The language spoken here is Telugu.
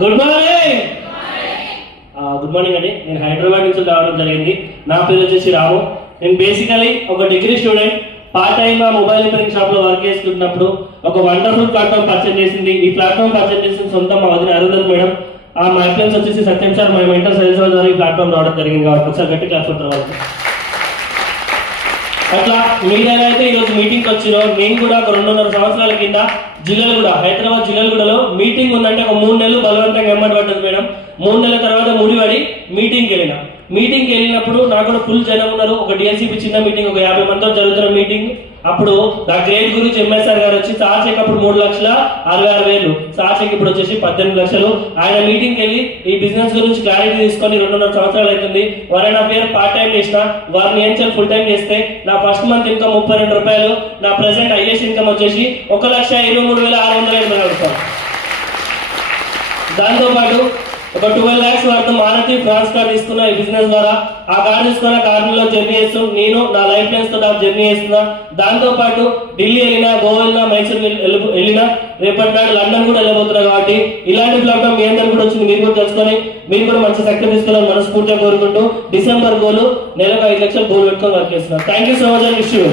Good morning. గుడ్ మార్నింగ్ అండి. నేను హైదరాబాద్ నుంచి రావడం జరిగింది. నా పేరు వచ్చేసి రాము. నేను బేసికలీ ఒక degree student. Part time mobile repairing shop లో వర్క్ చేసుకుంటున్నప్పుడు ఒక వండర్ఫుల్ ప్లాట్ఫామ్ పర్చేజ్ చేసింది. ఈ ప్లాట్ఫామ్ పర్చేజ్ చేసిన సొంతం మా వదిన అరుంధతి మేడం. మా ఫ్రెండ్స్ వచ్చేసి సత్యం సార్, మా మెంటర్ సైజ్ ద్వారా ఈ ప్లాట్ఫామ్ రావడం జరిగింది. కాబట్టి ఒకసారి గట్టి క్లాస్ తర్వాత అట్లా మీరైతే ఈరోజు మీటింగ్కి వచ్చిన నేను కూడా ఒక 2.5 సంవత్సరాల కింద జిల్లాలు కూడా హైదరాబాద్ జిల్లాలో మీటింగ్ ఉందంటే ఒక 3 నెలలు బలవంతంగా ఎమ్మడి పడ్డది మేడం. 3 నెలల తర్వాత ముడిపడి మీటింగ్కి వెళ్ళినప్పుడు నాకు కూడా ఫుల్ జనం ఉన్నారు. ఒక డిఎల్సిపి చిన్న మీటింగ్, ఒక 50 మందితో జరుగుతున్న మీటింగ్. అప్పుడు నా గ్రేట్ గురించి ఎంఎస్ఆర్ గారు వచ్చి సార్ చెక్ అప్పుడు 3,66,000, సార్ చెక్ ఇప్పుడు వచ్చేసి 18 లక్షలు. ఆయన మీటింగ్కి వెళ్ళి ఈ బిజినెస్ గురించి క్లారిటీ తీసుకొని 2.5 సంవత్సరాలు అవుతుంది. 1.5 year పార్ట్ టైం చేసిన, వారిని ఏం చేయాలి ఫుల్ టైం చేస్తే నా ఫస్ట్ మంత్ ఇన్కమ్ 32 రూపాయలు. నా ప్రెసెంట్ హైయెస్ట్ ఇన్కమ్ వచ్చేసి 1,23,680 రూపాయలు. దాంతోపాటు ఒక 12 lakhs వరకు మారుతి ఫ్రాన్స్ కార్ తీసుకున్న ఈ బిజినెస్ ద్వారా. ఆ కార్ తీసుకున్న కార్లో జర్నీ చేస్తూ నేను నా లైఫ్ లైన్స్ తో జర్నీ చేస్తున్నా. దాంతో పాటు ఢిల్లీ వెళ్ళినా, గోవా వెళ్ళినా, మైసూర్ వెళ్ళినా, రేపటి నాడు లండన్ కూడా వెళ్ళబోతున్నా. కాబట్టి ఇలాంటి ప్లాట్ఫామ్ మీ అందరూ కూడా వచ్చింది. మీరు కూడా తెలుసుకొని మీరు కూడా మంచి సక్సెస్ తీసుకోవాలని మనస్ఫూర్తిగా కోరుకుంటూ డిసెంబర్ గోలు నెలకు 5 లక్షలు గోల్ పెట్టుకొని వర్క్ చేస్తున్నారు. Thank you so much and wish you.